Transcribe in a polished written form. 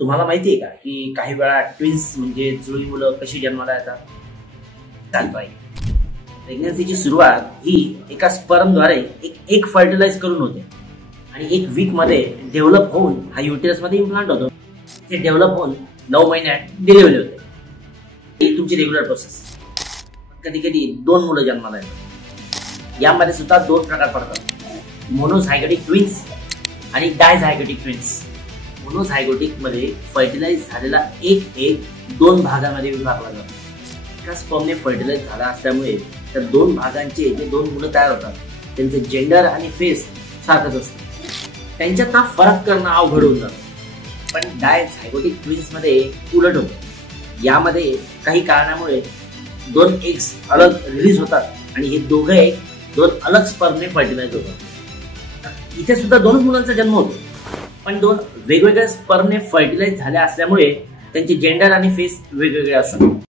तुम्हाला माहिती आहे का की काही वेळा ट्विन्स म्हणजे जुळी मुलं कशी जन्माला येतात? चालतंय. प्रेग्नन्सीची सुरुवात ही एका स्पर्मद्वारे एक फर्टिलाइज करून होते आणि एक वीक मध्ये डेव्हलप होऊन हा युटेरस मध्ये इम्प्लांट होतो. ते डेव्हलप होऊन 9 महिन्यात डिलिव्हरी होते. ही तुमची रेग्युलर प्रोसेस. कधी कधी 2 मुलं जन्माला येतात. यामध्ये सुद्धा 2 प्रकार पडतात, मोनोझायगोटिक ट्विन्स आणि डायझायगोटिक ट्विन्स. मोनोझायगोटिक मध्ये फर्टिलाइज झालेला एक 2 भागामध्ये विभागला जातो. एका स्पर्मने फर्टिलाइज झाला असल्यामुळे त्या 2 भागांचे जे 2 मुलं तयार होतात त्यांचे जेंडर आणि फेस सारखंच असतं. त्यांच्यात हा फरक करणं अवघड होऊन जातं. पण डायझायगोटिक ट्विन्स मध्ये उलट होतं. यामध्ये काही कारणामुळे 2 एग्स अलग रिलीज होतात आणि हे दोघं एग 2 अलग स्पर्मने फर्टिलाइज होतात. इथे सुद्धा 2 मुलांचा जन्म होतो, पण 2 वेगवेगळ्या स्पर्मने फर्टिलाइज झाल्या असल्यामुळे त्यांचे जेंडर आणि फेस वेगवेगळे असू शकतात.